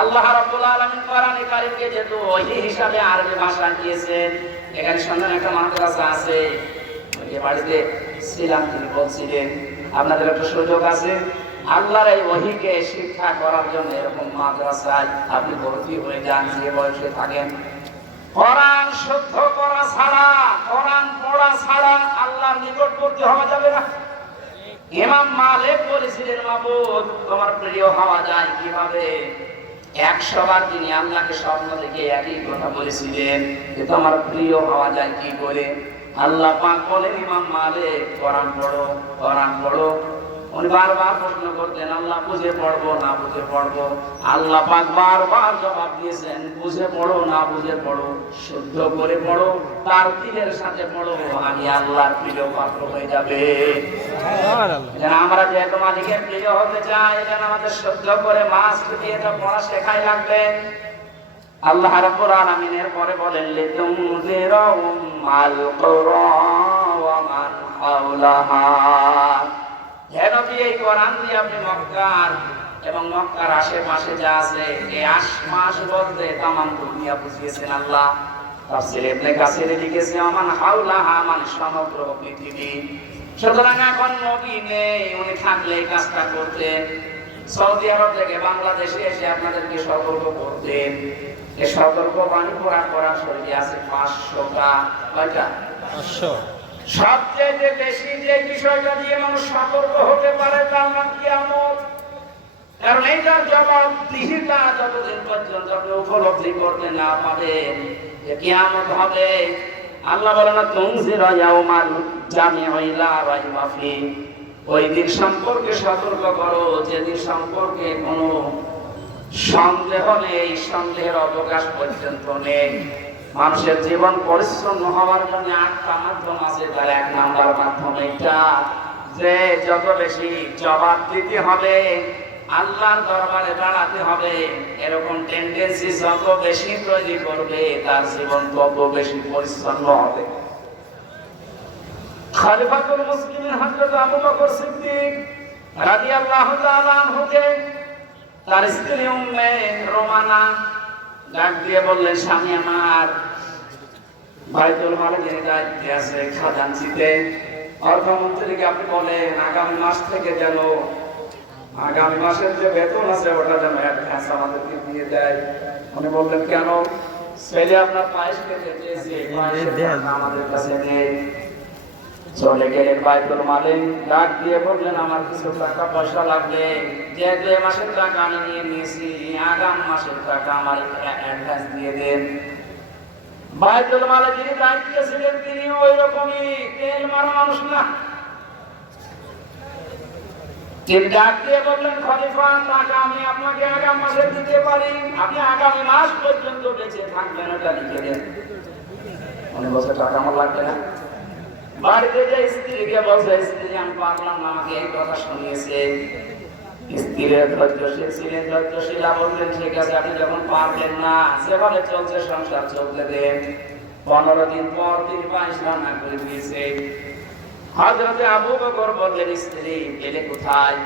আল্লাহ রাব্বুল আলামিন কোরআনে কারীমকে যেহেতু ওহী হিসাবে আরবি ভাষা দিয়েছেন, এখানে শুনলেন একটা মাদ্রাসা আছে, ওই বাড়িতে ছিলাম, তিনি বলছিলেন আপনাদের একটা সুযোগ আছে আল্লাহর এই ওহীকে শিক্ষা করার জন্য এরকম মাদ্রাসায় আপনি ভর্তি হয়ে যান, যে বয়সে থাকেন। কোরআন শুদ্ধ করা ছাড়া, কোরআন পড়া ছাড়া আল্লাহর নিকটবর্তী হওয়া যাবে না। ইমাম মালিক বলেছিলেন, মাবুদ তোমার প্রিয় হওয়া যায় কিভাবে? 100 বার তিনি আল্লাহকে স্বপ্ন দেখে একই কথা বলেছিলেন যে তোমার প্রিয় হওয়া যায় কি করে? আল্লাহ পাক বলেন, ইমাম মালিক কোরআন পড়ো, কোরআন পড়ো। উনি বারবার প্রশ্ন করতেন, আল্লাহ বুঝে পড়বো না বুঝে পড়বো? আল্লাহ পাক বারবার জবাব দিয়েছেন, বুঝে পড়ো না বুঝে পড়ো, শুদ্ধ করে পড়ো, তার দিলের সাথে পড়ো, আমি আল্লাহর প্রিয় পাত্র হয়ে যাবে। আমরা যেহেতু মালিকের প্রিয় হতে চাই, এজন্য আমাদের শুদ্ধ করে মাস্ক দিয়ে তো পড়া শেখাই লাগবে। আল্লাহ রাব্বুল আলামিনের পরে বলেন, লিতুনজিরা উম্মাল কুরা ওয়া মান হাওলাহা। হে নবী, এই কোরআন দিয়ে আপনি মক্কার এবং মক্কার আশেপাশে যা আছে এই আশমাস বলতে তামাম দুনিয়া বুঝিয়েছেন আল্লাহ। তাফসীর ইবনে কাসির লিখেছে, ওমান হাওলাহা মানে সমগ্র পৃথিবী। সুতরাং এখন নবী নেই, উনি থাকলে এই কাজটা করতেন। সৌদি আরব থেকে বাংলাদেশে এসে আপনাদেরকে সতর্ক করতেন। এই সতর্ক বাণী কোরআন শরীফে আছে 500টা। কয়টা? 500। সবচেয়ে বেশি যে বিষয়টা দিয়ে মানুষ সতর্ক হতে পারে তার নাম কিয়ামত। কারণ এইটার জবাবদিহিতা যতদিন পর্যন্ত আপনি উপলব্ধি করতে না পাবেন যে কিয়ামত হবে, আল্লাহ বলেন, তুনজিরা ইয়াউমাল জামিউ লা রাইবা ফি। ওই দিন সম্পর্কে সতর্ক করো যেদিন সম্পর্কে কোনো সন্দেহ নেই, সন্দেহের অবকাশ পর্যন্ত নেই। মানুষের জীবন পরিচ্ছন্ন হওয়ার জন্য 8টা মাধ্যম আছে, তার 1 নাম্বার মাধ্যম এটা যে যত বেশি জবাব দিতে হবে, আল্লাহর দরবারে দাঁড়াতে হবে, এরকম টেন্ডেন্সি যত বেশি তৈরি করবে তার জীবন তত বেশি পরিচ্ছন্ন হবে। খলিফাতুল মুসলিমিন হযরত আবু বকর সিদ্দিক রাদিয়াল্লাহু তাআলা আনহুকে তার স্ত্রী উম্মে রোমানা ডাক দিয়ে বললেন, স্বামী আমার বাইতুল মালের দায়িত্বে আছে, খাজানচিতে। অর্থমন্ত্রীকে আপনি বলেন আগামী মাস থেকে যেন আগামী মাসের যে বেতন আছে ওটা যেন অ্যাডভান্স আমাদেরকে দিয়ে দেয়। উনি বললেন, কেন? ছেলে আপনার পায়েস খেতে চেয়েছে, আমাদের কাছে নেই। চলে গেলেন বাইতুল মালে, ডাক দিয়ে বললেন, আমার কিছু টাকা পয়সা লাগবে, যেহেতু এ মাসের টাকা আমি নিয়ে নিয়েছি, আগামী মাসের টাকা আমার অ্যাডভান্স দিয়ে দেন। বাইতুল মালে যিনি দায়িত্বে ছিলেন তিনি ওই রকমই তেল মারা মানুষ না। তিনি ডাক দিয়ে বললেন, খলিফা, টাকা আমি আপনাকে আগামী মাসে দিতে পারি, আপনি আগামী মাস পর্যন্ত বেঁচে থাকবেন, ওটা লিখে দেন। উনি বলছে, টাকা আমার লাগবে না। বাড়িতে যে স্ত্রীকে বলছে, স্ত্রী আমি পারলাম না, আমাকে এই কথা শুনিয়েছে। স্ত্রীর ধৈর্যশীল ছিলেন, ধৈর্যশীলা বললেন, ঠিক আছে, আপনি যখন পারলেন না, যেভাবে চলছে সংসার চলতে দেন। 15 দিন পর তিনি পায়েস রান্না করে দিয়েছে। হযরতে আবু বকর বললেন, স্ত্রী গেলে কোথায়?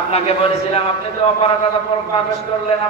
আপনাকে বলেছিলাম, আপনি তো অপরাধ প্রকাশ করলেন।